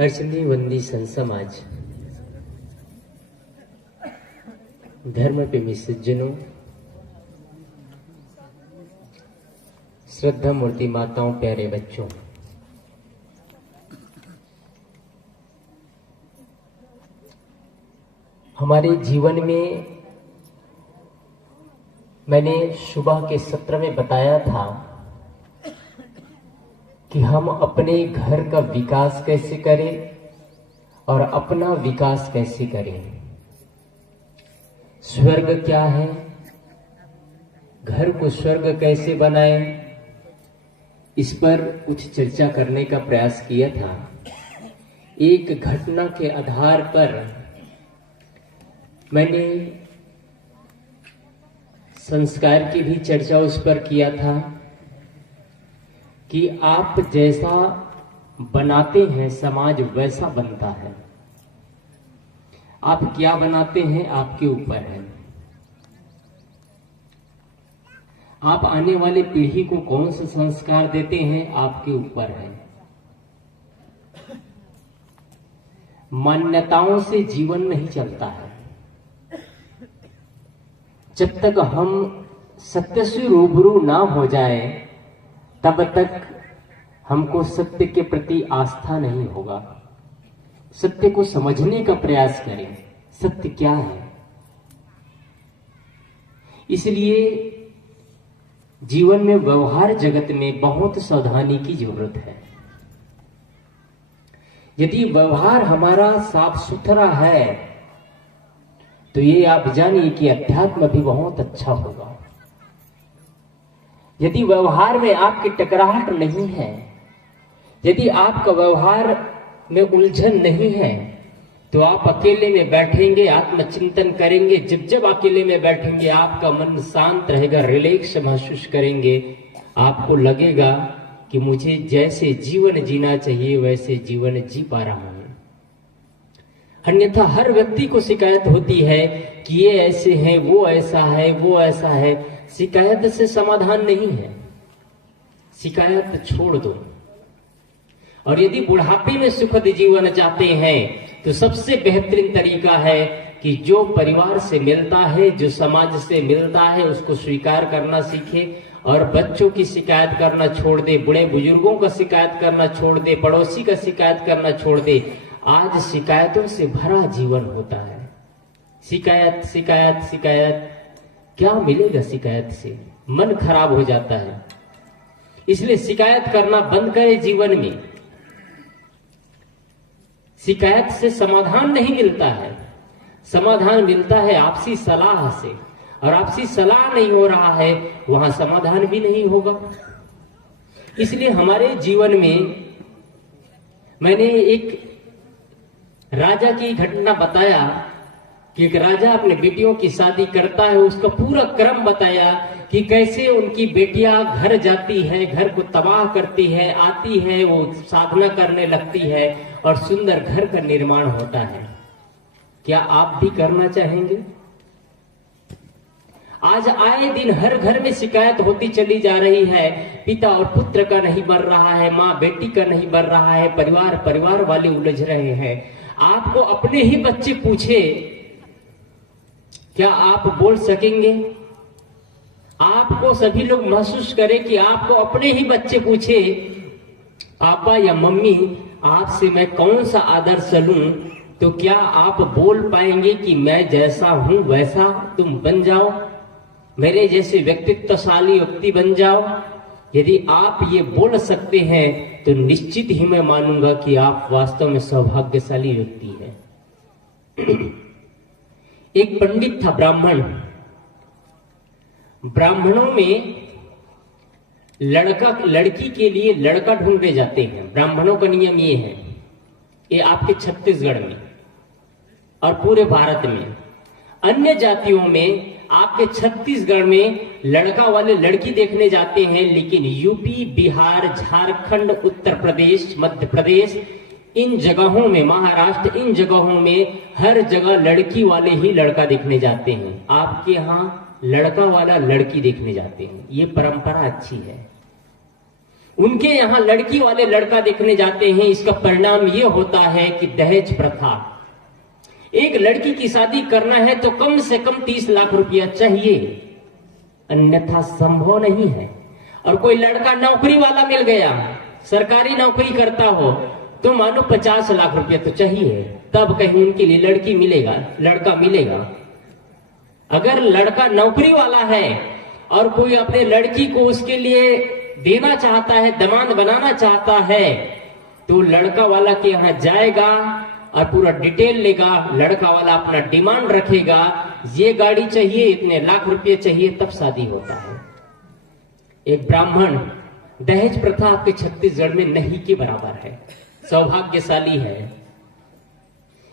अर्चनी वंदी संत समाज, धर्म प्रेमी सज्जनों, श्रद्धा मूर्ति माताओं, प्यारे बच्चों, हमारे जीवन में मैंने सुबह के सत्र में बताया था कि हम अपने घर का विकास कैसे करें और अपना विकास कैसे करें। स्वर्ग क्या है, घर को स्वर्ग कैसे बनाएं, इस पर कुछ चर्चा करने का प्रयास किया था। एक घटना के आधार पर मैंने संस्कार की भी चर्चा उस पर किया था कि आप जैसा बनाते हैं समाज वैसा बनता है। आप क्या बनाते हैं आपके ऊपर है। आप आने वाली पीढ़ी को कौन सा संस्कार देते हैं आपके ऊपर है। मान्यताओं से जीवन नहीं चलता है। जब तक हम सत्य से रूबरू ना हो जाए तब तक हमको सत्य के प्रति आस्था नहीं होगा। सत्य को समझने का प्रयास करें, सत्य क्या है। इसलिए जीवन में व्यवहार जगत में बहुत सावधानी की जरूरत है। यदि व्यवहार हमारा साफ सुथरा है तो ये आप जानिए कि अध्यात्म भी बहुत अच्छा होगा। यदि व्यवहार में आपकी टकराहट नहीं है, यदि आपका व्यवहार में उलझन नहीं है, तो आप अकेले में बैठेंगे, आत्मचिंतन करेंगे। जब अकेले में बैठेंगे आपका मन शांत रहेगा, रिलैक्स महसूस करेंगे। आपको लगेगा कि मुझे जैसे जीवन जीना चाहिए वैसे जीवन जी पा रहा हूं। अन्यथा हर व्यक्ति को शिकायत होती है कि ये ऐसे हैं, वो ऐसा है, वो ऐसा है। शिकायत से समाधान नहीं है। शिकायत छोड़ दो। और यदि बुढ़ापे में सुखद जीवन चाहते हैं तो सबसे बेहतरीन तरीका है कि जो परिवार से मिलता है, जो समाज से मिलता है, उसको स्वीकार करना सीखे और बच्चों की शिकायत करना छोड़ दे, बूढ़े बुजुर्गों का शिकायत करना छोड़ दे, पड़ोसी का शिकायत करना छोड़ दे। आज शिकायतों से भरा जीवन होता है। शिकायत शिकायत शिकायत, क्या मिलेगा शिकायत से? मन खराब हो जाता है। इसलिए शिकायत करना बंद करें जीवन में। शिकायत से समाधान नहीं मिलता है। समाधान मिलता है आपसी सलाह से, और आपसी सलाह नहीं हो रहा है वहां समाधान भी नहीं होगा। इसलिए हमारे जीवन में मैंने एक राजा की घटना बताया कि एक राजा अपने बेटियों की शादी करता है। उसका पूरा क्रम बताया कि कैसे उनकी बेटियां घर जाती है, घर को तबाह करती है, आती है, वो साधना करने लगती है और सुंदर घर का निर्माण होता है। क्या आप भी करना चाहेंगे? आज आए दिन हर घर में शिकायत होती चली जा रही है। पिता और पुत्र का नहीं बन रहा है, माँ बेटी का नहीं बन रहा है, परिवार वाले उलझ रहे हैं। आपको अपने ही बच्चे पूछे, क्या आप बोल सकेंगे? आपको सभी लोग महसूस करें कि आपको अपने ही बच्चे पूछे, पापा या मम्मी आपसे मैं कौन सा आदर्श लूं, तो क्या आप बोल पाएंगे कि मैं जैसा हूं वैसा तुम बन जाओ, मेरे जैसे व्यक्तित्वशाली व्यक्ति बन जाओ? यदि आप ये बोल सकते हैं तो निश्चित ही मैं मानूंगा कि आप वास्तव में सौभाग्यशाली व्यक्ति हैं। एक पंडित था, ब्राह्मण। ब्राह्मणों में लड़की के लिए लड़का ढूंढे जाते हैं। ब्राह्मणों का नियम ये है, ये आपके छत्तीसगढ़ में और पूरे भारत में। अन्य जातियों में आपके छत्तीसगढ़ में लड़का वाले लड़की देखने जाते हैं, लेकिन यूपी, बिहार, झारखंड, उत्तर प्रदेश, मध्य प्रदेश, इन जगहों में, महाराष्ट्र, इन जगहों में हर जगह लड़की वाले ही लड़का देखने जाते हैं। आपके यहाँ लड़का वाला लड़की देखने जाते हैं। ये परंपरा अच्छी है। उनके यहाँ लड़की वाले लड़का देखने जाते हैं। इसका परिणाम ये होता है कि दहेज प्रथा। एक लड़की की शादी करना है तो कम से कम 30 लाख रुपया चाहिए, अन्यथा संभव नहीं है। और कोई लड़का नौकरी वाला मिल गया, सरकारी नौकरी करता हो, तो मानो 50 लाख रुपया तो चाहिए, तब कहीं उनके लिए लड़का मिलेगा। अगर लड़का नौकरी वाला है और कोई अपने लड़की को उसके लिए देना चाहता है, दामाद बनाना चाहता है, तो लड़का वाला के यहाँ जाएगा और पूरा डिटेल लेगा। लड़का वाला अपना डिमांड रखेगा, ये गाड़ी चाहिए, इतने लाख रुपए चाहिए, तब शादी होता है। एक ब्राह्मण, दहेज प्रथा आपके छत्तीसगढ़ में नहीं के बराबर है, सौभाग्यशाली है।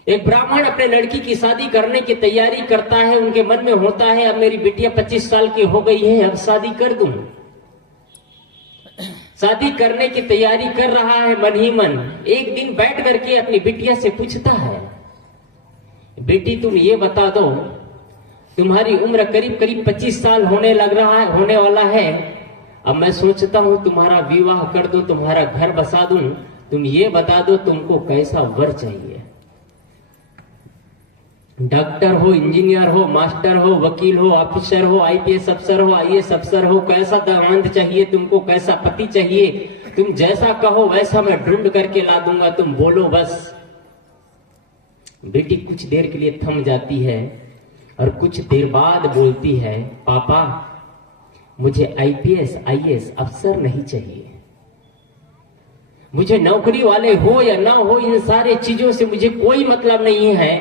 एक ब्राह्मण अपने लड़की की शादी करने की तैयारी करता है। उनके मन में होता है, अब मेरी बिटिया 25 साल की हो गई है, अब शादी कर दूं। शादी करने की तैयारी कर रहा है मन ही मन। एक दिन बैठ करके अपनी बिटिया से पूछता है, बेटी तुम ये बता दो, तुम्हारी उम्र करीब करीब 25 साल होने वाला है। अब मैं सोचता हूं तुम्हारा विवाह कर दूं, तुम्हारा घर बसा दूं। तुम ये बता दो तुमको कैसा वर चाहिए। डॉक्टर हो, इंजीनियर हो, मास्टर हो, वकील हो, ऑफिसर हो, आईपीएस अफसर हो, आईएएस अफसर हो, कैसा दामाद चाहिए तुमको, कैसा पति चाहिए, तुम जैसा कहो वैसा मैं ढूंढ करके ला दूंगा, तुम बोलो बस। बेटी कुछ देर के लिए थम जाती है और कुछ देर बाद बोलती है, पापा मुझे आईपीएस आईएएस अफसर नहीं चाहिए, मुझे नौकरी वाले हो या ना हो, इन सारे चीजों से मुझे कोई मतलब नहीं है।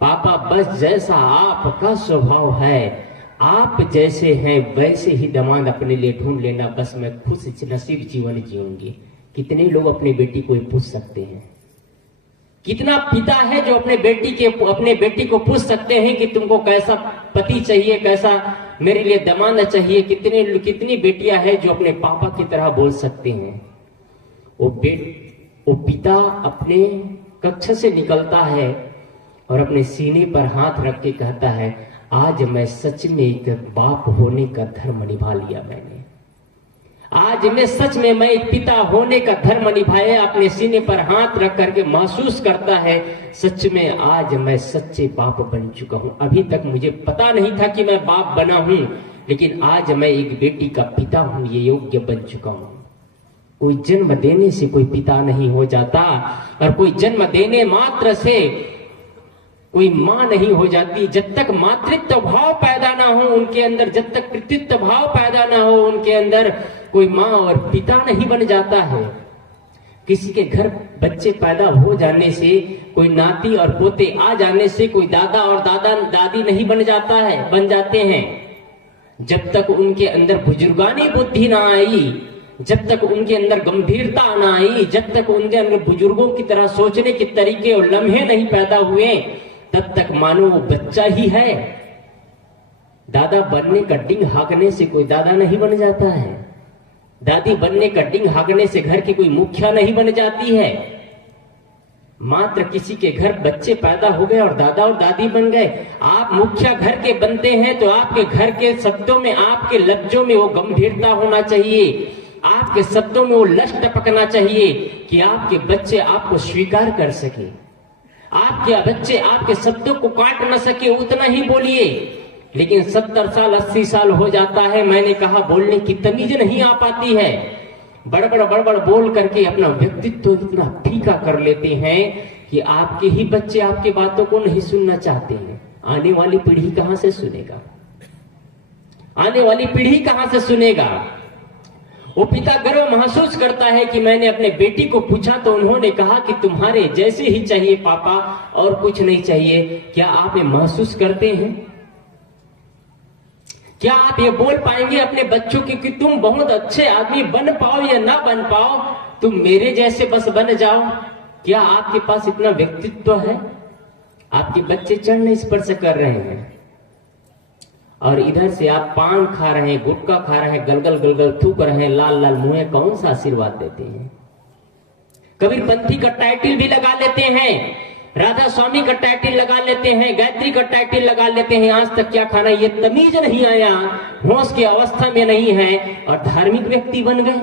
पापा बस जैसा आपका स्वभाव है, आप जैसे हैं वैसे ही दामाद अपने लिए ढूंढ लेना, बस मैं खुश नसीब जीवन जीऊंगी। कितने लोग अपनी बेटी को पूछ सकते हैं? कितना पिता है जो अपने बेटी को पूछ सकते हैं कि तुमको कैसा पति चाहिए, कैसा मेरे लिए दामाद चाहिए? कितनी बेटियां हैं जो अपने पापा की तरह बोल सकते हैं? वो पिता अपने कक्ष से निकलता है और अपने सीने पर हाथ रख के कहता है, आज मैं सच में एक बाप होने का धर्म निभा लिया मैंने। आज मैं सच में मैं एक पिता होने का धर्म निभाया। अपने सीने पर हाथ रख करके महसूस करता है, सच में आज मैं सच्चे बाप बन चुका हूं। अभी तक मुझे पता नहीं था कि मैं बाप बना हूं, लेकिन आज मैं एक बेटी का पिता हूं, ये योग्य बन चुका हूं। कोई जन्म देने से कोई पिता नहीं हो जाता, और कोई जन्म देने मात्र से कोई मां नहीं हो जाती। जब तक मातृत्व भाव पैदा ना हो उनके अंदर, जब तक पितृत्व भाव पैदा ना हो उनके अंदर, कोई मां और पिता नहीं बन जाता है। किसी के घर बच्चे पैदा हो जाने से, कोई नाती और पोते आ जाने से कोई दादा और दादी नहीं बन जाते हैं। जब तक उनके अंदर बुजुर्गानी बुद्धि ना आई, जब तक उनके अंदर गंभीरता ना आई, जब तक उनके अंदर बुजुर्गों की तरह सोचने के तरीके और लम्हे नहीं पैदा हुए, तब तक मानो वो बच्चा ही है। दादा बनने का डिंग हाँकने से कोई दादा नहीं बन जाता है, दादी बनने का डिंग हाँकने से घर की कोई मुखिया नहीं बन जाती है। मात्र किसी के घर बच्चे पैदा हो गए और दादा और दादी बन गए। आप मुखिया घर के बनते हैं तो आपके घर के शब्दों में, आपके लफ्जों में वो गंभीरता होना चाहिए, आपके शब्दों में वो लश टपकना चाहिए कि आपके बच्चे आपको स्वीकार कर सके, आपके बच्चे आपके शब्दों को काट न सके, उतना ही बोलिए। लेकिन 70 साल 80 साल हो जाता है, मैंने कहा बोलने की तमीज नहीं आ पाती है, बड़बड़ बोल करके अपना व्यक्तित्व इतना फीका कर लेते हैं कि आपके ही बच्चे आपके बातों को नहीं सुनना चाहते हैं। आने वाली पीढ़ी कहां से सुनेगा? आने वाली पीढ़ी कहां से सुनेगा? वो पिता गर्व महसूस करता है कि मैंने अपने बेटी को पूछा तो उन्होंने कहा कि तुम्हारे जैसे ही चाहिए पापा, और कुछ नहीं चाहिए। क्या आप ये महसूस करते हैं? क्या आप ये बोल पाएंगे अपने बच्चों की कि तुम बहुत अच्छे आदमी बन पाओ या ना बन पाओ, तुम मेरे जैसे बस बन जाओ? क्या आपके पास इतना व्यक्तित्व है? आपके बच्चे चढ़ने स्पर्श कर रहे हैं और इधर से आप पान खा रहे हैं, गुटखा खा रहे हैं, गलगल थूक रहे हैं, लाल लाल मुंह, कौन सा आशीर्वाद देते हैं? कबीरपंथी का टाइटल भी लगा लेते हैं, राधा स्वामी का टाइटल लगा लेते हैं, गायत्री का टाइटल लगा लेते हैं। आज तक क्या खाना ये तमीज नहीं आया, होश की अवस्था में नहीं है और धार्मिक व्यक्ति बन गए।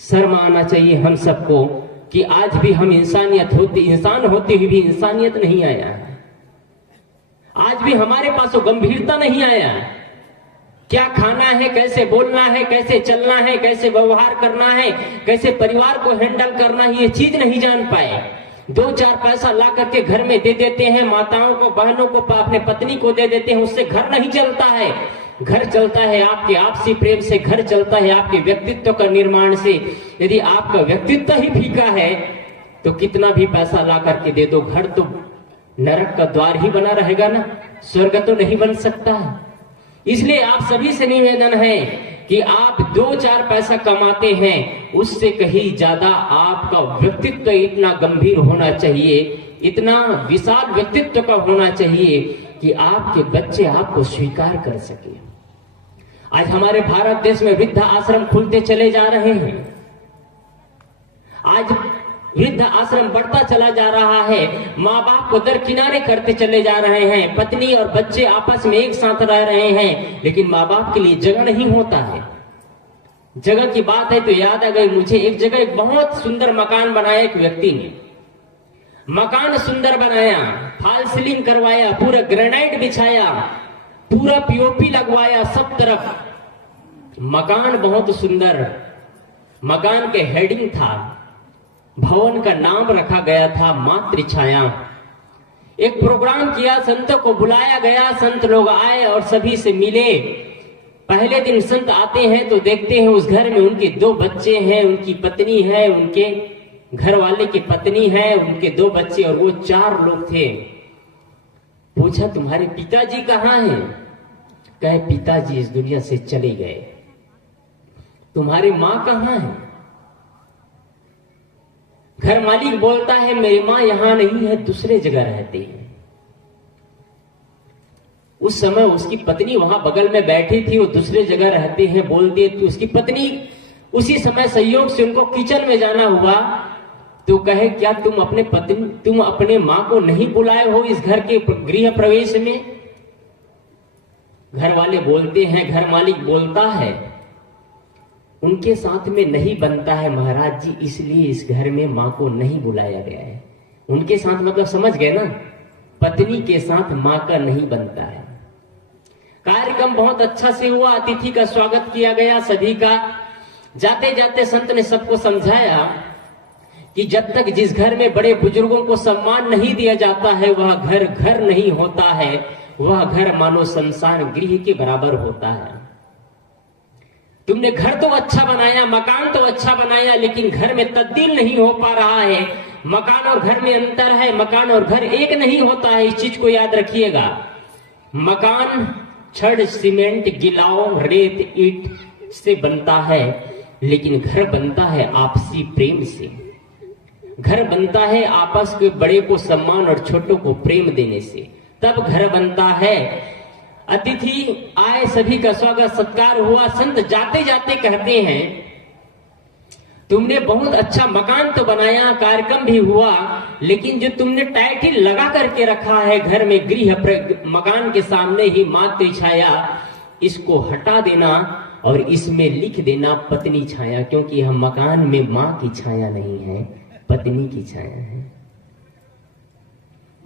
शर्म आना चाहिए हम सबको कि आज भी हम इंसान होते हुए भी इंसानियत नहीं आया है। आज भी हमारे पास वो गंभीरता नहीं आया। क्या खाना है, कैसे बोलना है, कैसे चलना है, कैसे व्यवहार करना है, कैसे परिवार को हैंडल करना है, ये चीज नहीं जान पाए। 2-4 पैसा ला करके घर में दे देते हैं, माताओं को, बहनों को, अपने पत्नी को दे देते हैं, उससे घर नहीं चलता है। घर चलता है आपके आपसी प्रेम से, घर चलता है आपके व्यक्तित्व का निर्माण से। यदि आपका व्यक्तित्व ही फीका है तो कितना भी पैसा ला करके दे दो, घर तो नरक का द्वार ही बना रहेगा ना, स्वर्ग तो नहीं बन सकता। इसलिए आप सभी से निवेदन है कि आप 2-4 पैसा कमाते हैं, उससे कहीं ज्यादा आपका व्यक्तित्व इतना गंभीर होना चाहिए, इतना विशाल व्यक्तित्व का होना चाहिए कि आपके बच्चे आपको स्वीकार कर सके। आज हमारे भारत देश में वृद्ध आश्रम खुलते चले जा रहे हैं। आज वृद्ध आश्रम बढ़ता चला जा रहा है। माँ बाप को दरकिनारे करते चले जा रहे हैं। पत्नी और बच्चे आपस में एक साथ रह रहे हैं, लेकिन माँ बाप के लिए जगह नहीं होता है। जगह की बात है तो याद आ गई मुझे, एक जगह एक बहुत सुंदर मकान बनाया एक व्यक्ति ने। मकान सुंदर बनाया, फॉल सीलिंग करवाया, पूरा ग्रेनाइट बिछाया, पूरा पीओपी लगवाया, सब तरफ मकान बहुत सुंदर। मकान के हेडिंग था, भवन का नाम रखा गया था मातृ छाया। एक प्रोग्राम किया, संतों को बुलाया गया, संत लोग आए और सभी से मिले। पहले दिन संत आते हैं तो देखते हैं उस घर में उनके 2 बच्चे हैं, उनकी पत्नी है, उनके घर वाले की पत्नी है, उनके 2 बच्चे और वो 4 लोग थे। पूछा तुम्हारे पिताजी कहाँ हैं? कहे पिताजी इस दुनिया से चले गए। तुम्हारी माँ कहाँ है? घर मालिक बोलता है मेरी माँ यहाँ नहीं है, दूसरे जगह रहती है। उस समय उसकी पत्नी वहां बगल में बैठी थी, वो दूसरे जगह रहते हैं बोल दिए तो उसकी पत्नी उसी समय संयोग से उनको किचन में जाना हुआ तो कहे क्या तुम अपने माँ को नहीं बुलाए हो इस घर के गृह प्रवेश में? घर वाले बोलते हैं, घर मालिक बोलता है उनके साथ में नहीं बनता है महाराज जी, इसलिए इस घर में माँ को नहीं बुलाया गया है। उनके साथ मतलब समझ गए ना, पत्नी के साथ माँ का नहीं बनता है। कार्यक्रम बहुत अच्छा से हुआ, अतिथि का स्वागत किया गया सभी का। जाते जाते संत ने सबको समझाया कि जब तक जिस घर में बड़े बुजुर्गों को सम्मान नहीं दिया जाता है वह घर घर नहीं होता है, वह घर मानो शमशान गृह के बराबर होता है। तुमने घर तो अच्छा बनाया, मकान तो अच्छा बनाया, लेकिन घर में तब्दील नहीं हो पा रहा है। मकान और घर में अंतर है, मकान और घर एक नहीं होता है, इस चीज को याद रखिएगा। मकान छड़, सीमेंट, गिलाव, रेत, ईंट से बनता है, लेकिन घर बनता है आपसी प्रेम से। घर बनता है आपस के बड़े को सम्मान और छोटों को प्रेम देने से, तब घर बनता है। अतिथि आए, सभी का स्वागत सत्कार हुआ। संत जाते जाते कहते हैं तुमने बहुत अच्छा मकान तो बनाया, कार्यक्रम भी हुआ, लेकिन जो तुमने टाइटल लगा करके रखा है घर में गृह मकान के सामने ही मातृ छाया, इसको हटा देना और इसमें लिख देना पत्नी छाया, क्योंकि यह मकान में माँ की छाया नहीं है, पत्नी की छाया है।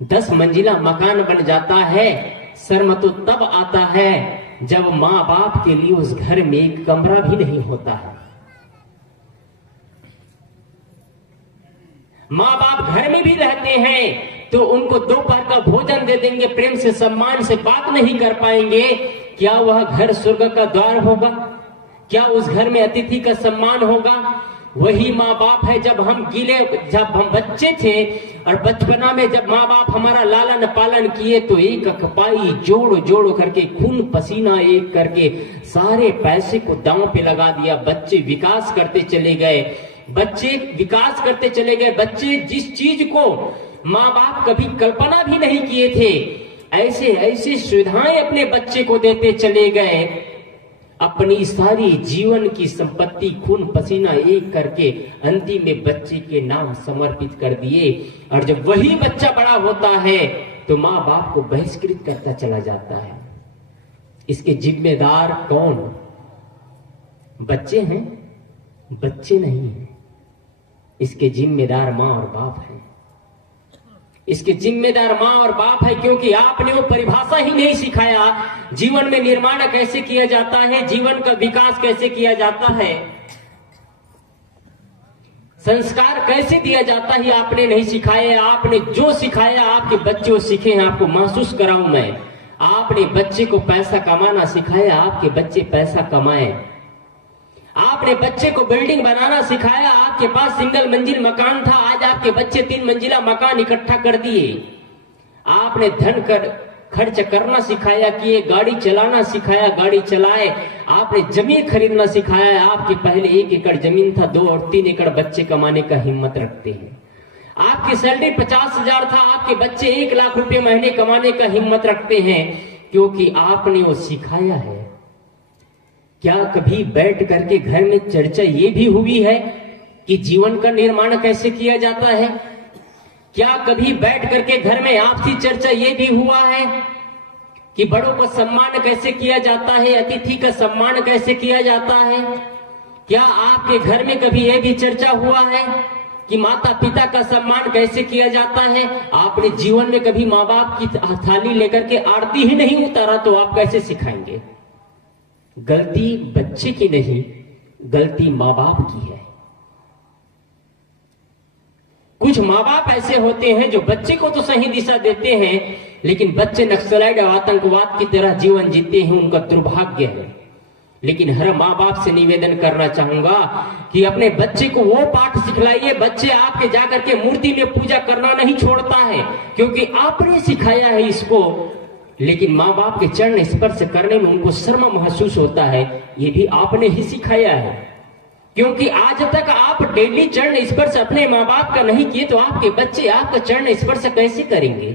10 मंजिला मकान बन जाता है, शर्म तो तब आता है जब माँ बाप के लिए उस घर में एक कमरा भी नहीं होता है। माँ बाप घर में भी रहते हैं तो उनको दोपहर का भोजन दे देंगे, प्रेम से सम्मान से बात नहीं कर पाएंगे, क्या वह घर स्वर्ग का द्वार होगा? क्या उस घर में अतिथि का सम्मान होगा? वही माँ बाप है। जब हम बच्चे थे और बचपना में जब माँ बाप हमारा लालन पालन किए तो एक अकपाई जोड़ जोड़ करके, खून पसीना एक करके सारे पैसे को दांव पे लगा दिया। बच्चे विकास करते चले गए, बच्चे जिस चीज को माँ बाप कभी कल्पना भी नहीं किए थे, ऐसे ऐसे सुविधाएं अपने बच्चे को देते चले गए। अपनी सारी जीवन की संपत्ति खून पसीना एक करके अंतिम में बच्चे के नाम समर्पित कर दिए। और जब वही बच्चा बड़ा होता है तो माँ बाप को बहिष्कृत करता चला जाता है। इसके जिम्मेदार कौन? बच्चे हैं। बच्चे नहीं हैं, इसके जिम्मेदार माँ और बाप हैं। इसके जिम्मेदार माँ और बाप है, क्योंकि आपने वो परिभाषा ही नहीं सिखाया जीवन में निर्माण कैसे किया जाता है, जीवन का विकास कैसे किया जाता है, संस्कार कैसे दिया जाता है, आपने नहीं सिखाया। आपने जो सिखाया आपके बच्चे वो सीखे हैं। आपको महसूस कराऊं मैं, आपने बच्चे को पैसा कमाना सिखाया, आपके बच्चे पैसा कमाए। आपने बच्चे को बिल्डिंग बनाना सिखाया, आपके पास सिंगल मंजिल मकान था, आज आपके बच्चे 3 मंजिला मकान इकट्ठा कर दिए। आपने धन खर्च करना सिखाया, कि गाड़ी चलाना सिखाया, गाड़ी चलाए। आपने जमीन खरीदना सिखाया, आपके पहले 1 एकड़ जमीन था, 2 और 3 एकड़ बच्चे कमाने का हिम्मत रखते हैं। आपकी सैलरी 50,000 था, आपके बच्चे 1 लाख रुपए महीने कमाने का हिम्मत रखते हैं, क्योंकि आपने वो सिखाया है। क्या कभी बैठ करके घर में चर्चा ये भी हुई है कि जीवन का निर्माण कैसे किया जाता है? क्या कभी बैठ करके घर में आपसी चर्चा ये भी हुआ है कि बड़ों का सम्मान कैसे किया जाता है, अतिथि का सम्मान कैसे किया जाता है? क्या आपके घर में कभी ये भी चर्चा हुआ है कि माता पिता का सम्मान कैसे किया जाता है? आपने जीवन में कभी माँ बाप की थाली लेकर के आरती ही नहीं उतारा तो आप कैसे सिखाएंगे? गलती बच्चे की नहीं, गलती माँ बाप की है। कुछ माँ बाप ऐसे होते हैं जो बच्चे को तो सही दिशा देते हैं, लेकिन बच्चे नक्सलाइट और आतंकवाद की तरह जीवन जीते हैं, उनका दुर्भाग्य है। लेकिन हर माँ बाप से निवेदन करना चाहूंगा कि अपने बच्चे को वो पाठ सिखलाइए। बच्चे आपके जाकर के मूर्ति में पूजा करना नहीं छोड़ता है, क्योंकि आपने सिखाया है इसको। लेकिन माँ बाप के चरण स्पर्श करने में उनको शर्म महसूस होता है, ये भी आपने ही सिखाया है। क्योंकि आज तक आप डेली चरण स्पर्श अपने माँ बाप का नहीं किए तो आपके बच्चे आपका चरण स्पर्श कैसे करेंगे?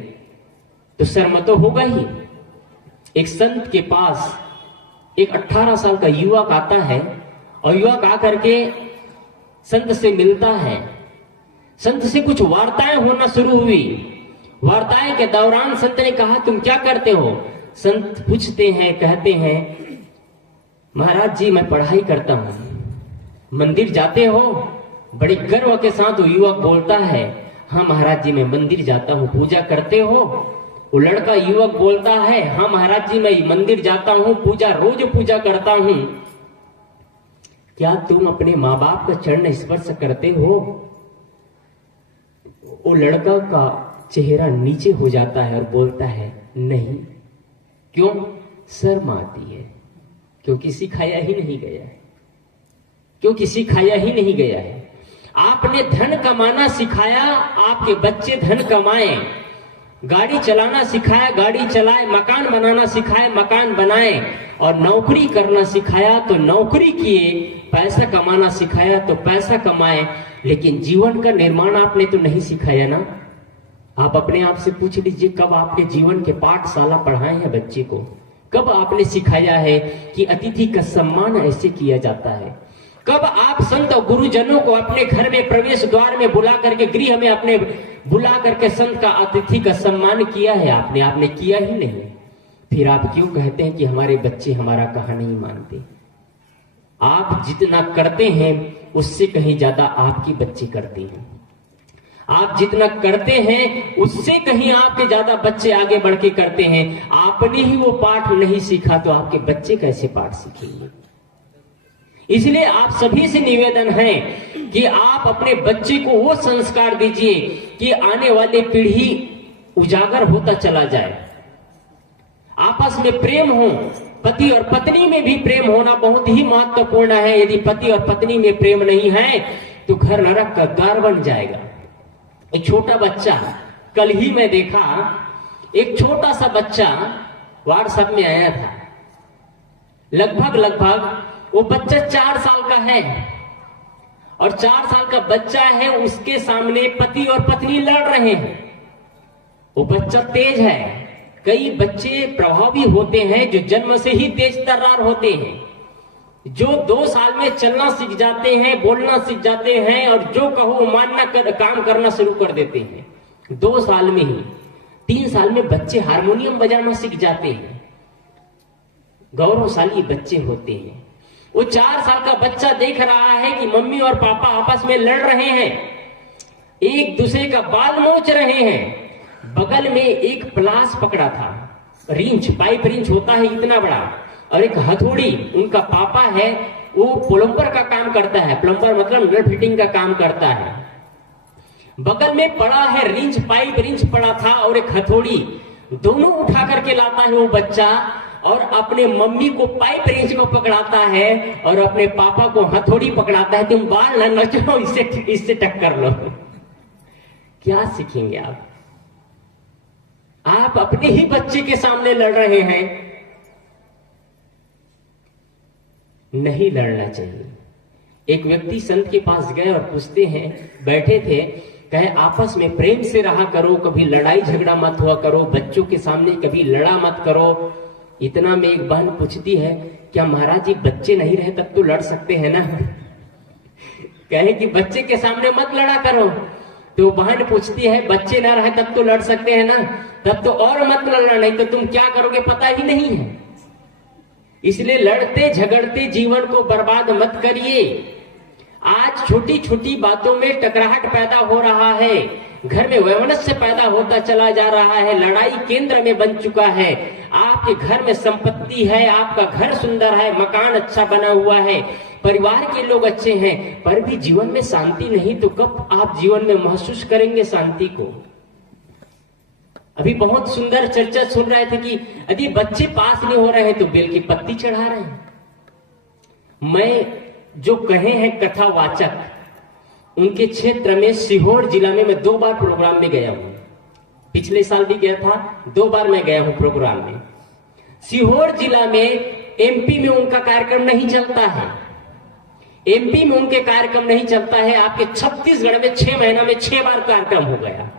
तो शर्म तो होगा ही। एक संत के पास एक 18 साल का युवक आता है और युवक आकर के संत से मिलता है। संत से कुछ वार्ताएं होना शुरू हुई। वार्ताएं के दौरान संत ने कहा, तुम क्या करते हो? संत पूछते हैं, कहते हैं, महाराज जी मैं पढ़ाई करता हूं। मंदिर जाते हो? बड़ी गर्व के साथ वो युवक बोलता है, हाँ महाराज जी मैं मंदिर जाता हूँ। पूजा करते हो? वो लड़का युवक बोलता है, हाँ महाराज जी मैं मंदिर जाता हूँ, पूजा रोज पूजा करता हूँ। क्या तुम अपने माँ बाप का चरण स्पर्श करते हो? वो लड़का का चेहरा नीचे हो जाता है और बोलता है, नहीं। क्यों? शर्म आती है, क्योंकि सिखाया ही नहीं गया है। क्योंकि सिखाया ही नहीं गया है। आपने धन कमाना सिखाया, आपके बच्चे धन कमाए। गाड़ी चलाना सिखाया, गाड़ी चलाए। मकान बनाना सिखाया, मकान बनाए। और नौकरी करना सिखाया तो नौकरी किए। पैसा कमाना सिखाया तो पैसा कमाए। लेकिन जीवन का निर्माण आपने तो नहीं सिखाया ना। आप अपने आप से पूछ लीजिए, कब आपके जीवन के पाठशाला पढ़ाए हैं बच्चे को? कब आपने सिखाया है कि अतिथि का सम्मान ऐसे किया जाता है? कब आप संत और गुरुजनों को अपने घर में प्रवेश द्वार में बुला करके, गृह में अपने बुला करके संत का अतिथि का सम्मान किया है? आपने किया ही नहीं। फिर आप क्यों कहते हैं कि हमारे बच्चे हमारा कहा नहीं मानते? आप जितना करते हैं उससे कहीं ज्यादा आपके बच्चे करते हैं। आप जितना करते हैं उससे कहीं आपके ज्यादा बच्चे आगे बढ़ के करते हैं। आपने ही वो पाठ नहीं सीखा तो आपके बच्चे कैसे पाठ सीखेंगे? इसलिए आप सभी से निवेदन है कि आप अपने बच्चे को वो संस्कार दीजिए कि आने वाली पीढ़ी उजागर होता चला जाए। आपस में प्रेम हो, पति और पत्नी में भी प्रेम होना बहुत ही महत्वपूर्ण है। यदि पति और पत्नी में प्रेम नहीं है तो घर नरक का द्वार बन जाएगा। एक छोटा बच्चा, कल ही मैं देखा एक छोटा सा बच्चा व्हाट्सएप में आया था। लगभग वो बच्चा 4 साल का है और 4 साल का बच्चा है, उसके सामने पति और पत्नी लड़ रहे हैं। वो बच्चा तेज है। कई बच्चे प्रभावी होते हैं जो जन्म से ही तेज तर्रार होते हैं, जो 2 साल में चलना सीख जाते हैं, बोलना सीख जाते हैं और जो कहो मानना काम करना शुरू कर देते हैं 2 साल में ही। 3 साल में बच्चे हारमोनियम बजाना सीख जाते हैं। गौरवशाली बच्चे होते हैं। वो 4 साल का बच्चा देख रहा है कि मम्मी और पापा आपस में लड़ रहे हैं, एक दूसरे का बाल नोच रहे हैं। बगल में एक प्लास पकड़ा था, रिंच, पाइप रिंच होता है इतना बड़ा, और एक हथौड़ी। उनका पापा है वो प्लम्बर का काम करता है, प्लम्बर मतलब नट फिटिंग का काम करता है। बगल में पड़ा है रिंच, पाइप रिंच पड़ा था और एक हथौड़ी। दोनों उठा करके लाता है वो बच्चा, और अपने मम्मी को पाइप रिंच को पकड़ाता है और अपने पापा को हथौड़ी पकड़ाता है, तुम बाल न नचो, इससे टक्कर लो। क्या सीखेंगे आप? आप अपने ही बच्चे के सामने लड़ रहे हैं। नहीं लड़ना चाहिए। एक व्यक्ति संत के पास गए और पूछते हैं, बैठे थे, कहे आपस में प्रेम से रहा करो, कभी लड़ाई झगड़ा मत हुआ करो, बच्चों के सामने कभी लड़ा मत करो। इतना में एक बहन पूछती है, क्या महाराज जी बच्चे नहीं रहे तब तो लड़ सकते हैं ना? कहे कि बच्चे के सामने मत लड़ा करो। तो बहन पूछती है, बच्चे ना रहे तब तो लड़ सकते हैं ना? तब तो और मत लड़ना, नहीं तो तुम क्या करोगे पता ही नहीं है। इसलिए लड़ते झगड़ते जीवन को बर्बाद मत करिए। आज छोटी छोटी बातों में टकराहट पैदा हो रहा है, घर में वैमनस्य पैदा होता चला जा रहा है, लड़ाई केंद्र में बन चुका है। आपके घर में संपत्ति है, आपका घर सुंदर है, मकान अच्छा बना हुआ है, परिवार के लोग अच्छे हैं, पर भी जीवन में शांति नहीं, तो कब आप जीवन में महसूस करेंगे शांति को? अभी बहुत सुंदर चर्चा सुन रहे थे कि यदि बच्चे पास नहीं हो रहे हैं तो बेल की पत्ती चढ़ा रहे हैं। मैं जो कहे हैं कथावाचक, उनके क्षेत्र में सीहोर जिला में मैं 2 बार प्रोग्राम में गया हूं। पिछले साल भी गया था, 2 बार मैं गया हूं प्रोग्राम में। सीहोर जिला में एमपी में उनका कार्यक्रम नहीं चलता है, एमपी में उनके कार्यक्रम नहीं चलता है। आपके छत्तीसगढ़ में 6 महीना में 6 बार कार्यक्रम हो गया।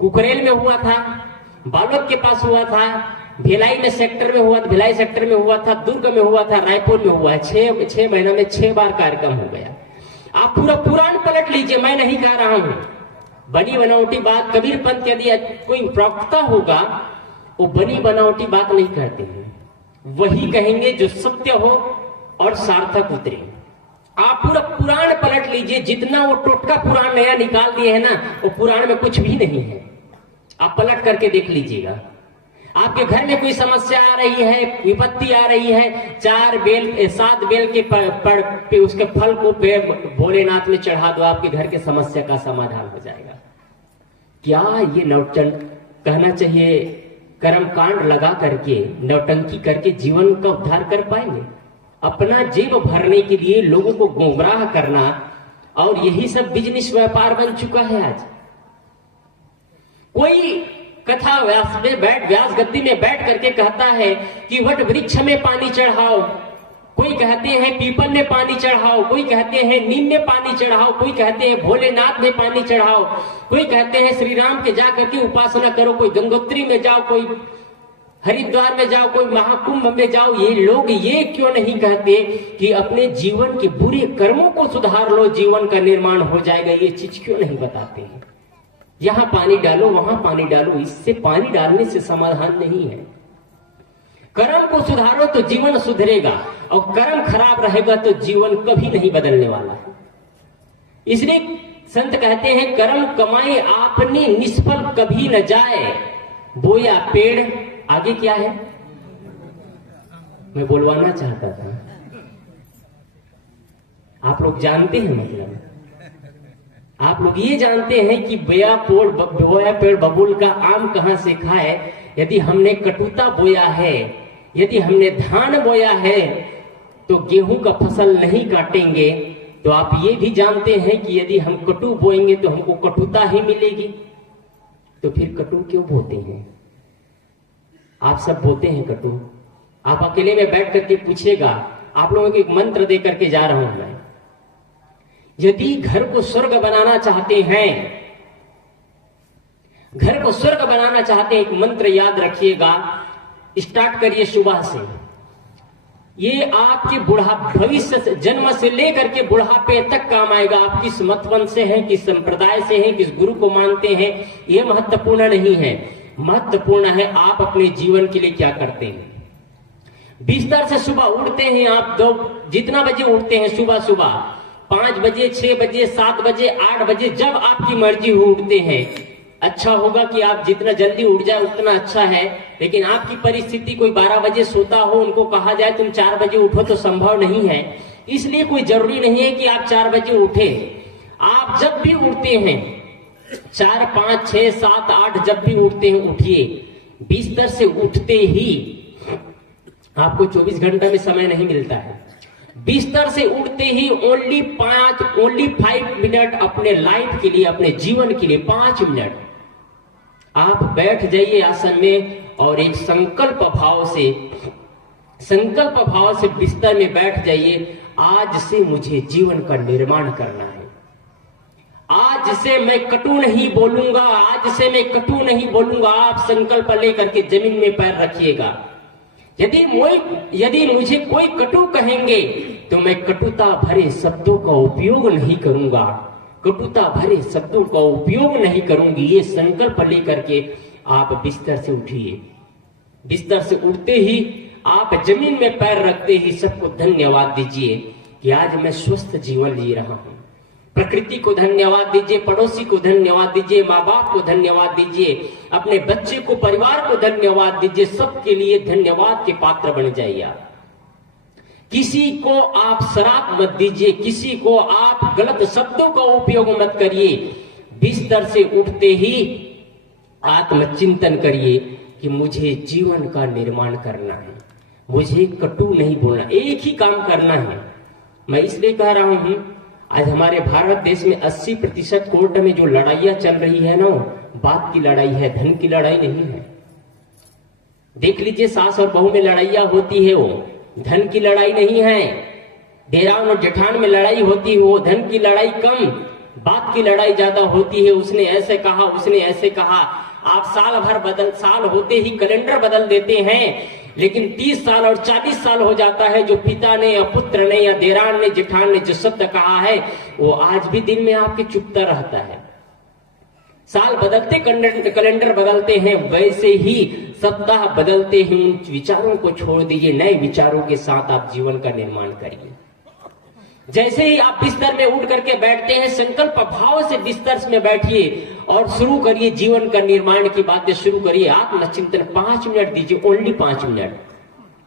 कुकरेल में हुआ था, बालोद के पास हुआ था, भिलाई में सेक्टर में हुआ था, भिलाई सेक्टर में हुआ था, दुर्ग में हुआ था, रायपुर में हुआ है। 6 महीना में 6 बार कार्यक्रम हो गया। आप पूरा पुराण पलट लीजिए, मैं नहीं कह रहा हूं, बनी बनावटी बात। कबीर पंथ यदि कोई प्रवक्ता होगा, वो बनी बनावटी बात नहीं कहते हैं, वही कहेंगे जो सत्य हो और सार्थक उतरे। आप पूरा पुराण पलट लीजिए, जितना वो टोटका पुराण नया निकाल दिए है ना, वो पुराण में कुछ भी नहीं है। आप पलट करके देख लीजिएगा। आपके घर में कोई समस्या आ रही है, विपत्ति आ रही है, 7 बेल के उसके फल को भोलेनाथ में चढ़ा दो, आपके घर के समस्या का समाधान हो जाएगा। क्या ये कहना चाहिए कर्म कांड लगा करके, नौटंकी करके जीवन का उद्धार कर पाएंगे? अपना जेब भरने के लिए लोगों को गुमराह करना, और यही सब बिजनेस व्यापार बन चुका है आज। कोई कथा व्यास गद्दी में बैठ करके कहता है कि वट वृक्ष में पानी चढ़ाओ, कोई कहते हैं पीपल में पानी चढ़ाओ, कोई कहते हैं नीम में पानी चढ़ाओ, कोई कहते हैं भोलेनाथ में पानी चढ़ाओ, कोई कहते हैं श्री राम के जा करके उपासना करो, कोई गंगोत्री में जाओ, कोई हरिद्वार में जाओ, कोई महाकुंभ में जाओ। ये लोग ये क्यों नहीं कहते कि अपने जीवन के बुरे कर्मों को सुधार लो, जीवन का निर्माण हो जाएगा? ये चीज क्यों नहीं बताते हैं? यहां पानी डालो, वहां पानी डालो, इससे पानी डालने से समाधान नहीं है। कर्म को सुधारो तो जीवन सुधरेगा, और कर्म खराब रहेगा तो जीवन कभी नहीं बदलने वाला है। इसलिए संत कहते हैं, कर्म कमाए आपने निष्फल कभी न जाए, बोया पेड़। आगे क्या है मैं बोलवाना चाहता था, आप लोग जानते हैं, मतलब आप लोग ये जानते हैं कि बोया पेड़ बबूल का आम कहां से खाए। यदि हमने कटुता बोया है, यदि हमने धान बोया है, तो गेहूं का फसल नहीं काटेंगे। तो आप ये भी जानते हैं कि यदि हम कटु बोएंगे तो हमको कटुता ही मिलेगी। तो फिर कटु क्यों बोते हैं? आप सब बोते हैं कटु। आप अकेले में बैठ करके पूछिएगा। आप लोगों को एक मंत्र दे करके जा रहा हूं मैं। यदि घर को स्वर्ग बनाना चाहते हैं, घर को स्वर्ग बनाना चाहते हैं, एक मंत्र याद रखिएगा, स्टार्ट करिए सुबह से। ये आपके भविष्य से, जन्म से लेकर के बुढ़ापे तक काम आएगा। आप किस मत वंश से हैं, किस संप्रदाय से हैं, किस गुरु को मानते हैं, ये महत्वपूर्ण नहीं है। महत्वपूर्ण है आप अपने जीवन के लिए क्या करते हैं। बिस्तर से सुबह उठते हैं आप, दो जितना बजे उठते हैं सुबह सुबह, 5 बजे, 6 बजे, 7 बजे, 8 बजे, जब आपकी मर्जी हो उठते हैं। अच्छा होगा कि आप जितना जल्दी उठ जाए उतना अच्छा है, लेकिन आपकी परिस्थिति कोई 12 बजे सोता हो, उनको कहा जाए तुम 4 बजे उठो तो संभव नहीं है। इसलिए कोई जरूरी नहीं है कि आप 4 बजे उठे। आप जब भी उठते हैं 4, 5, 6, 7, 8 जब भी उठते हैं उठिए। बिस्तर से उठते ही आपको 24 घंटा में समय नहीं मिलता है। बिस्तर से उठते ही ओनली 5 मिनट अपने लाइफ के लिए, अपने जीवन के लिए 5 मिनट आप बैठ जाइए आसन में और एक संकल्प भाव से बिस्तर में बैठ जाइए। आज से मुझे जीवन का निर्माण करना है। आज से मैं कटु नहीं बोलूंगा, आज से मैं कटु नहीं बोलूंगा। आप संकल्प लेकर के जमीन में पैर रखिएगा। यदि मुझे कोई कटु कहेंगे तो मैं कटुता भरे शब्दों का उपयोग नहीं करूंगा, कटुता भरे शब्दों का उपयोग नहीं करूंगी। ये संकल्प लेकर के आप बिस्तर से उठिए। बिस्तर से उठते ही आप जमीन में पैर रखते ही सबको धन्यवाद दीजिए कि आज मैं स्वस्थ जीवन जी रहा हूं। प्रकृति को धन्यवाद दीजिए, पड़ोसी को धन्यवाद दीजिए, माँ बाप को धन्यवाद दीजिए, अपने बच्चे को, परिवार को धन्यवाद दीजिए। सबके लिए धन्यवाद के पात्र बन जाइए आप। किसी को आप श्राप मत दीजिए, किसी को आप गलत शब्दों का उपयोग मत करिए। बिस्तर से उठते ही आत्मचिंतन करिए कि मुझे जीवन का निर्माण करना है, मुझे कटु नहीं बोलना, एक ही काम करना है। मैं इसलिए कह रहा हूं, आज हमारे भारत देश में 80% कोर्ट में जो लड़ाइयां चल रही है ना, बात की लड़ाई है, धन की लड़ाई नहीं है। देख लीजिए, सास और बहू में लड़ाइयां होती है, वो धन की लड़ाई नहीं है। देरान और जेठान में लड़ाई होती है, वो धन की लड़ाई कम, बात की लड़ाई ज्यादा होती है। उसने ऐसे कहा, उसने ऐसे कहा। आप साल होते ही कैलेंडर बदल देते हैं, लेकिन 30 साल और 40 साल हो जाता है, जो पिता ने या पुत्र ने या देरान ने, जेठान ने जो शब्द कहा है, वो आज भी दिल में आपके चुभता रहता है। साल बदलते कैलेंडर बदलते हैं, वैसे ही सप्ताह बदलते ही उन विचारों को छोड़ दीजिए, नए विचारों के साथ आप जीवन का निर्माण करिए। जैसे ही आप बिस्तर में उठ करके बैठते हैं, संकल्प भाव से बिस्तर में बैठिए और शुरू करिए जीवन का निर्माण की बातें शुरू करिए। आत्मचिंतन 5 मिनट दीजिए, ओनली 5 मिनट,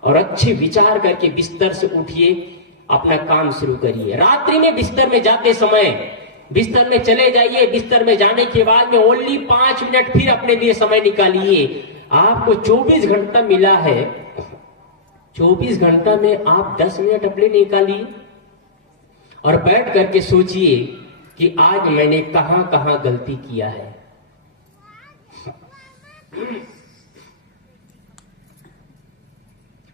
और अच्छे विचार करके बिस्तर से उठिए, अपना काम शुरू करिए। रात्रि में बिस्तर में जाते समय बिस्तर में चले जाइए। बिस्तर में जाने के बाद में ओनली 5 मिनट फिर अपने लिए समय निकालिए। आपको 24 घंटा मिला है, 24 घंटा में आप 10 मिनट अपने निकालिए और बैठ करके सोचिए कि आज मैंने कहां कहां गलती किया है।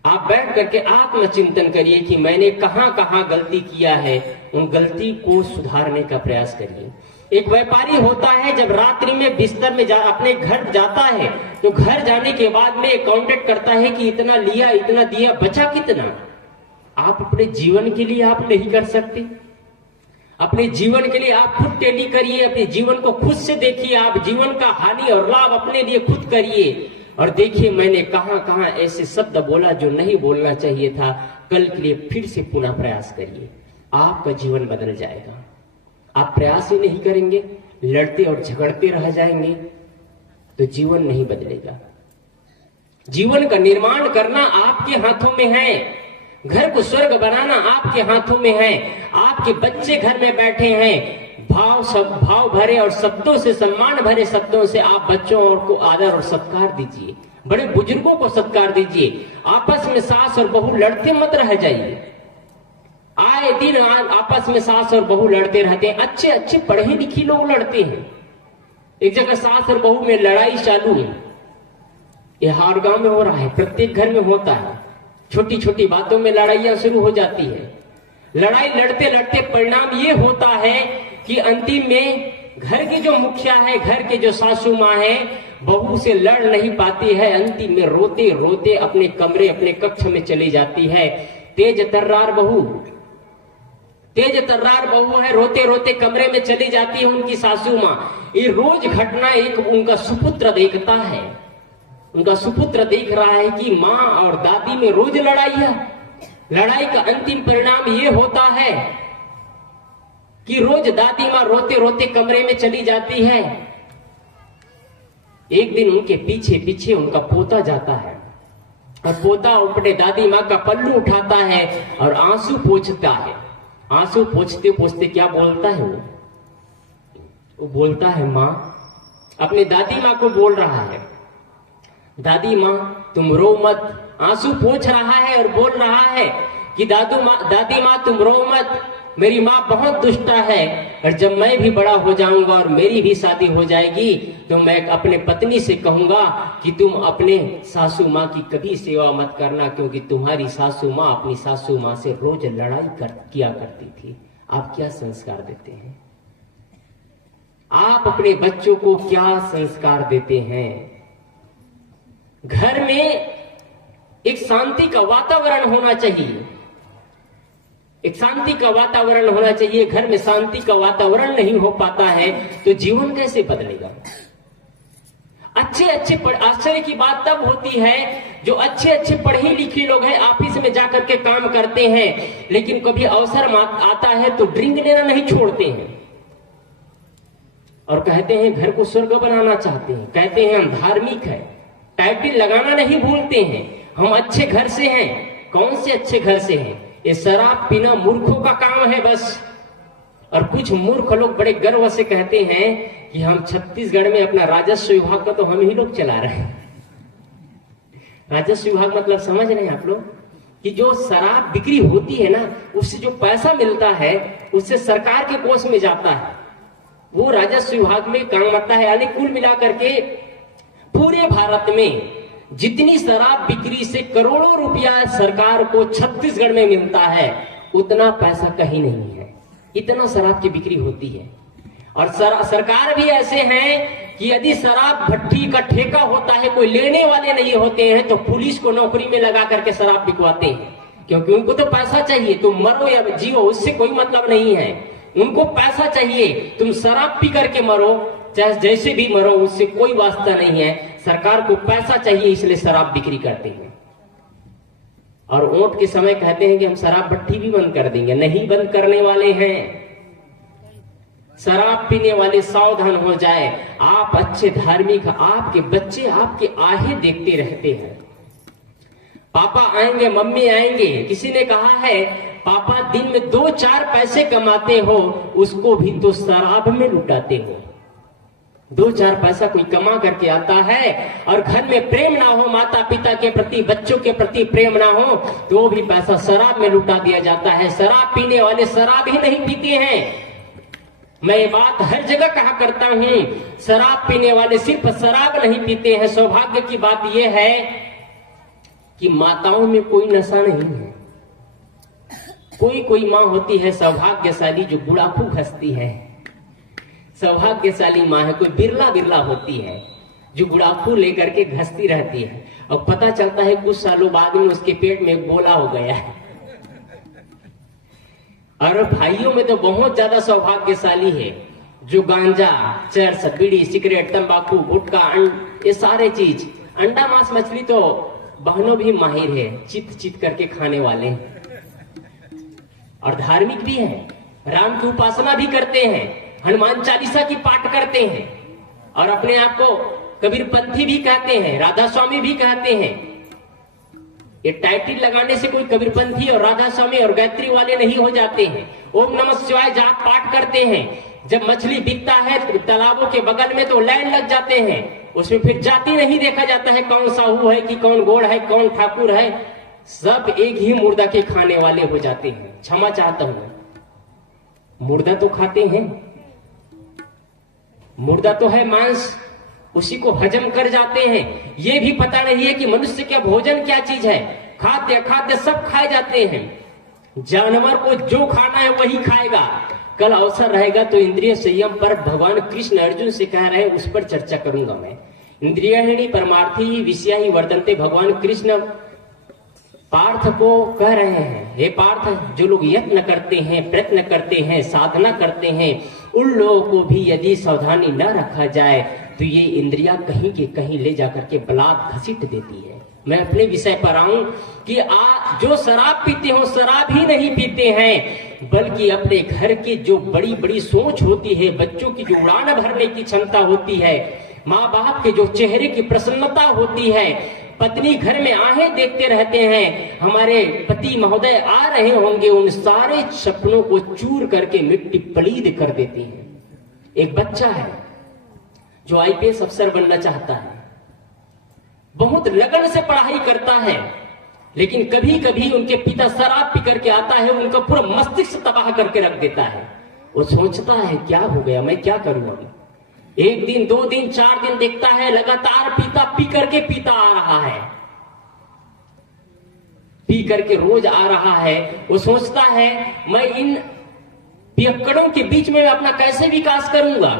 आप बैठ करके आत्मचिंतन करिए कि मैंने कहां कहां गलती किया है, उन गलती को सुधारने का प्रयास करिए। एक व्यापारी होता है, जब रात्रि में बिस्तर में अपने घर जाता है, तो घर जाने के बाद में काउंटेट करता है कि इतना लिया, इतना दिया, बचा कितना। आप अपने जीवन के लिए आप नहीं कर सकते? अपने जीवन के लिए आप खुद टैली करिए, अपने जीवन को खुद से देखिए। आप जीवन का हानि और लाभ अपने लिए खुद करिए और देखिए मैंने कहां कहां ऐसे शब्द बोला जो नहीं बोलना चाहिए था। कल के लिए फिर से पुनः प्रयास करिए, आपका जीवन बदल जाएगा। आप प्रयास ही नहीं करेंगे, लड़ते और झगड़ते रह जाएंगे, तो जीवन नहीं बदलेगा। जीवन का निर्माण करना आपके हाथों में है। घर को स्वर्ग बनाना आपके हाथों में है। आपके बच्चे घर में बैठे हैं, भाव भरे और शब्दों से, सम्मान भरे शब्दों से आप बच्चों को आदर और सत्कार दीजिए। बड़े बुजुर्गों को सत्कार दीजिए। आपस में सास और बहू लड़ते मत रह जाइए। आए दिन आपस में सास और बहू लड़ते रहते हैं। अच्छे अच्छे पढ़े लिखे लोग लड़ते हैं। एक जगह सास और बहू में लड़ाई चालू है, ये हर गांव में हो रहा है, प्रत्येक घर में होता है। छोटी छोटी बातों में लड़ाइयां शुरू हो जाती है। लड़ाई लड़ते लड़ते परिणाम ये होता है कि अंतिम में घर की जो मुखिया है, घर के जो सासू माँ है, बहू से लड़ नहीं पाती है। अंतिम में रोते रोते अपने कमरे, अपने कक्ष में चली जाती है। तेज तर्रार बहू है, रोते रोते कमरे में चली जाती है उनकी सासू माँ। ये रोज घटना एक उनका सुपुत्र देखता है। उनका सुपुत्र देख रहा है कि माँ और दादी में रोज लड़ाई है। लड़ाई का अंतिम परिणाम ये होता है कि रोज दादी माँ रोते रोते कमरे में चली जाती है। एक दिन उनके पीछे पीछे उनका पोता जाता है और पोता अपने दादी माँ का पल्लू उठाता है और आंसू पोंछता है। आंसू पोंछते पोंछते क्या बोलता है वो बोलता है, माँ, अपने दादी माँ को बोल रहा है, दादी माँ तुम रो मत। आंसू पोंछ रहा है और बोल रहा है कि दादी माँ तुम रो मत, मेरी माँ बहुत दुष्टा है और जब मैं भी बड़ा हो जाऊंगा और मेरी भी शादी हो जाएगी तो मैं अपने पत्नी से कहूंगा कि तुम अपने सासू माँ की कभी सेवा मत करना, क्योंकि तुम्हारी सासू माँ अपनी सासू माँ से रोज लड़ाई किया करती थी। आप क्या संस्कार देते हैं? आप अपने बच्चों को क्या संस्कार देते हैं? घर में एक शांति का वातावरण होना चाहिए, एक शांति का वातावरण होना चाहिए। घर में शांति का वातावरण नहीं हो पाता है तो जीवन कैसे बदलेगा? आश्चर्य की बात तब होती है जो अच्छे पढ़े लिखे लोग हैं, ऑफिस में जाकर के काम करते हैं, लेकिन कभी अवसर आता है तो ड्रिंक लेना नहीं छोड़ते हैं और कहते हैं घर को स्वर्ग बनाना चाहते हैं, कहते हैं हम धार्मिक है, टाइटल लगाना नहीं भूलते हैं, हम अच्छे घर से हैं। कौन से अच्छे घर से हैं? ये शराब पीना मूर्खों का काम है बस। और कुछ मूर्ख लोग बड़े गर्व से कहते हैं कि हम छत्तीसगढ़ में अपना राजस्व विभाग का तो हम ही लोग चला रहे हैं। राजस्व विभाग मतलब समझ रहे हैं आप लोग कि जो शराब बिक्री होती है ना, उससे जो पैसा मिलता है उससे सरकार के कोष में जाता है, वो राजस्व विभाग में काम आता है। यानी कुल मिलाकर के पूरे भारत में जितनी शराब बिक्री से करोड़ों रुपया सरकार को छत्तीसगढ़ में मिलता है, उतना पैसा कहीं नहीं है। इतना शराब की बिक्री होती है। और सरकार भी ऐसे हैं कि यदि शराब भट्टी का ठेका होता है, कोई लेने वाले नहीं होते हैं, तो पुलिस को नौकरी में लगा करके शराब बिकवाते हैं, क्योंकि उनको तो पैसा चाहिए। तुम मरो या जियो उससे कोई मतलब नहीं है, उनको पैसा चाहिए। तुम शराब पी करके मरो चाहे जैसे भी मरो, उससे कोई वास्ता नहीं है। सरकार को पैसा चाहिए, इसलिए शराब बिक्री करते हैं। और वोट के समय कहते हैं कि हम शराब भट्टी भी बंद कर देंगे। नहीं बंद करने वाले हैं। शराब पीने वाले सावधान हो जाए। आप अच्छे धार्मिक, आपके बच्चे आपके आहे देखते रहते हैं। पापा आएंगे, मम्मी आएंगे। किसी ने कहा है पापा दिन में 2-4 पैसे कमाते हो, उसको भी तो शराब में लुटाते हो। 2-4 पैसा कोई कमा करके आता है और घर में प्रेम ना हो, माता पिता के प्रति, बच्चों के प्रति प्रेम ना हो, तो वो भी पैसा शराब में लुटा दिया जाता है। शराब पीने वाले शराब ही नहीं पीते हैं। मैं ये बात हर जगह कहा करता हूं, शराब पीने वाले सिर्फ शराब नहीं पीते हैं। सौभाग्य की बात यह है कि माताओं में कोई नशा नहीं है। कोई माँ होती है सौभाग्यशाली जो बुढ़ापू घसती है, सौभाग्यशाली माँ है। कोई बिरला होती है जो बुढ़ापू लेकर के घसती रहती है और पता चलता है कुछ सालों बाद में उसके पेट में एक गोला हो गया है। और भाइयों में तो बहुत ज्यादा सौभाग्यशाली है जो गांजा, चरस, बीड़ी, सिगरेट, तंबाकू, गुटखा, ये सारे चीज, अंडा, मांस, मछली तो बहनों भी माहिर है, चित करके खाने वाले हैं। और धार्मिक भी है, राम की उपासना भी करते हैं, हनुमान चालीसा की पाठ करते हैं और अपने आप को कबीरपंथी भी कहते हैं, राधा स्वामी भी कहते हैं। ये टाइटल लगाने से कोई कबीरपंथी और राधा स्वामी और गायत्री वाले नहीं हो जाते हैं। ओम नमः शिवाय जाप पाठ करते हैं। जब मछली बिकता है तालाबों के बगल में तो लाइन लग जाते हैं, उसमें फिर जाति नहीं देखा जाता है कौन साहू है कि कौन गोड़ है, कौन ठाकुर है, सब एक ही मुर्दा के खाने वाले हो जाते हैं। क्षमा चाहता हूं, मुर्दा तो खाते हैं, मुर्दा तो है मांस, उसी को हजम कर जाते हैं। ये भी पता नहीं है कि मनुष्य का भोजन क्या चीज है। खाद्य अखाद्य सब खाए जाते हैं। जानवर को जो खाना है वही खाएगा। कल अवसर रहेगा तो इंद्रिय संयम पर भगवान कृष्ण अर्जुन से कह रहे हैं, उस पर चर्चा करूंगा मैं। इंद्रियाणि परमार्थी विषया ही वर्तन्ते। भगवान कृष्ण पार्थ को कह रहे हैं, हे पार्थ, जो लोग यत्न करते हैं, प्रयत्न करते हैं, साधना करते हैं, उन लोगों को भी यदि सावधानी न रखा जाए तो ये इंद्रियां कहीं के कहीं ले जाकर के बलात् घसीट देती है। मैं अपने विषय पर आऊं कि जो शराब पीते हो शराब ही नहीं पीते हैं, बल्कि अपने घर की जो बड़ी बड़ी सोच होती है, बच्चों की जो उड़ान भरने की क्षमता होती है, माँ बाप के जो चेहरे की प्रसन्नता होती है, पत्नी घर में आहें देखते रहते हैं, हमारे पति महोदय आ रहे होंगे, उन सारे सपनों को चूर करके मिट्टी पलीद कर देती है। एक बच्चा है जो आईपीएस अफसर बनना चाहता है, बहुत लगन से पढ़ाई करता है, लेकिन कभी कभी उनके पिता शराब पी करके आता है, उनका पूरा मस्तिष्क तबाह करके रख देता है। वो सोचता है क्या हो गया, मैं क्या करूं अभी। एक दिन, 2 दिन, 4 दिन देखता है लगातार पीता आ रहा है, पी करके रोज आ रहा है। वो सोचता है मैं इन पियक्कड़ों के बीच में अपना कैसे विकास करूंगा।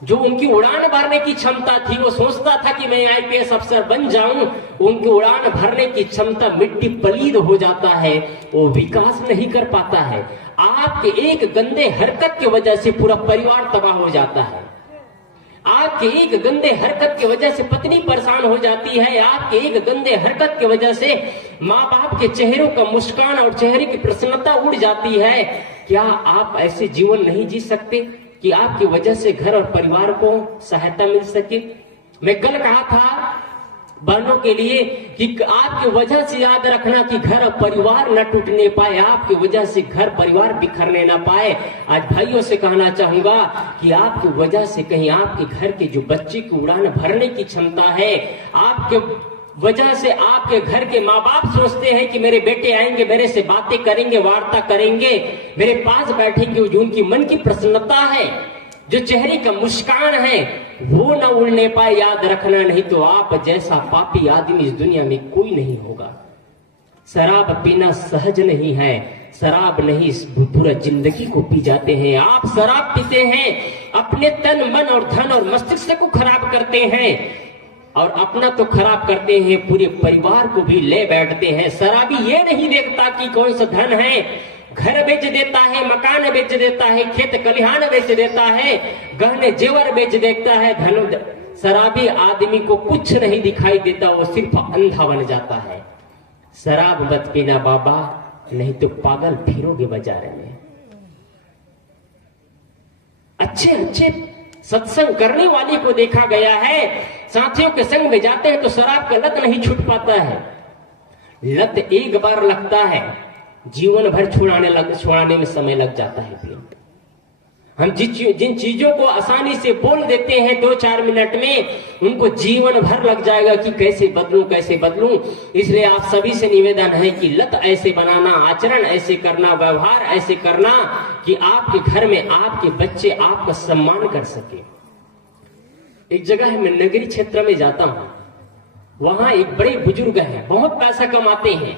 जो उनकी उड़ान भरने की क्षमता थी, वो सोचता था कि मैं आईपीएस अफसर बन जाऊं, उनकी उड़ान भरने की क्षमता मिट्टी पलीद हो जाता है, वो विकास नहीं कर पाता है। आपके एक गंदे हरकत की वजह से पूरा परिवार तबाह हो जाता है, आपके एक गंदे हरकत की वजह से पत्नी परेशान हो जाती है, आपके एक गंदे हरकत की वजह से माँ बाप के चेहरों का मुस्कान और चेहरे की प्रसन्नता उड़ जाती है। क्या आप ऐसे जीवन नहीं जी सकते कि आपकी वजह से घर और परिवार को सहायता मिल सके। मैं कल कहा था बहनों के लिए कि आपकी वजह से याद रखना कि घर और परिवार न टूटने पाए, आपकी वजह से घर परिवार बिखरने ना पाए। आज भाइयों से कहना चाहूंगा कि आपकी वजह से कहीं आपके घर के जो बच्चे की उड़ान भरने की क्षमता है, आपके वजह से आपके घर के माँ बाप सोचते हैं कि मेरे बेटे आएंगे, मेरे से बातें करेंगे, वार्ता करेंगे, मेरे पास बैठेंगे, जो उनकी मन की प्रसन्नता है, जो चेहरे का मुस्कान है, वो न उड़ने पाए। याद रखना, नहीं तो आप जैसा पापी आदमी इस दुनिया में कोई नहीं होगा। शराब पीना सहज नहीं है, शराब नहीं पूरा जिंदगी को पी जाते हैं। आप शराब पीते हैं, अपने तन मन और धन और मस्तिष्क को खराब करते हैं, और अपना तो खराब करते हैं, पूरे परिवार को भी ले बैठते हैं। शराबी ये नहीं देखता कि कौन सा धन है, घर बेच देता है, मकान बेच देता है, खेत खलिहान बेच देता है, गहने जेवर बेच देता है। धन शराबी आदमी को कुछ नहीं दिखाई देता, वो सिर्फ अंधा बन जाता है। शराब मत पीना बाबा, नहीं तो पागल फिरोगे बाजार में। अच्छे अच्छे सत्संग करने वाले को देखा गया है, साथियों के संग में जाते हैं तो शराब का लत नहीं छूट पाता है। लत एक बार लगता है, जीवन भर छुड़ाने में समय लग जाता है। फिर हम जिन चीजों को आसानी से बोल देते हैं 2-4 मिनट में, उनको जीवन भर लग जाएगा कि कैसे बदलूं। इसलिए आप सभी से निवेदन है कि लत ऐसे बनाना, आचरण ऐसे करना, व्यवहार ऐसे करना कि आपके घर में आपके बच्चे आपका सम्मान कर सके। एक जगह है, मैं नगरी क्षेत्र में जाता हूं, वहां एक बड़े बुजुर्ग हैं, बहुत पैसा कमाते हैं,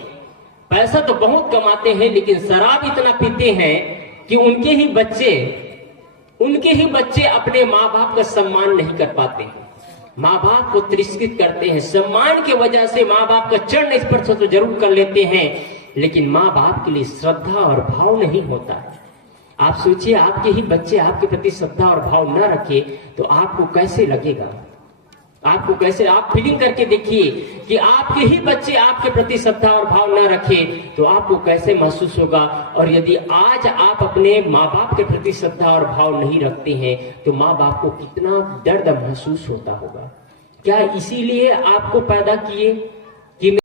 पैसा तो बहुत कमाते हैं, लेकिन शराब इतना पीते हैं कि उनके ही बच्चे अपने माँ बाप का सम्मान नहीं कर पाते हैं, माँ बाप को तिरस्कृत करते हैं। सम्मान की वजह से माँ बाप का चरण स्पर्श तो जरूर कर लेते हैं, लेकिन माँ बाप के लिए श्रद्धा और भाव नहीं होता है। आप सोचिए, आपके ही बच्चे आपके प्रति श्रद्धा और भाव न रखे तो आपको कैसे लगेगा, आपको कैसे, आप फीलिंग करके देखिए कि आपके ही बच्चे आपके प्रति श्रद्धा और भाव न रखे तो आपको कैसे महसूस होगा। और यदि आज आप अपने माँ बाप के प्रति श्रद्धा और भाव नहीं रखते हैं तो माँ बाप को कितना दर्द महसूस होता होगा। क्या इसीलिए आपको पैदा किए?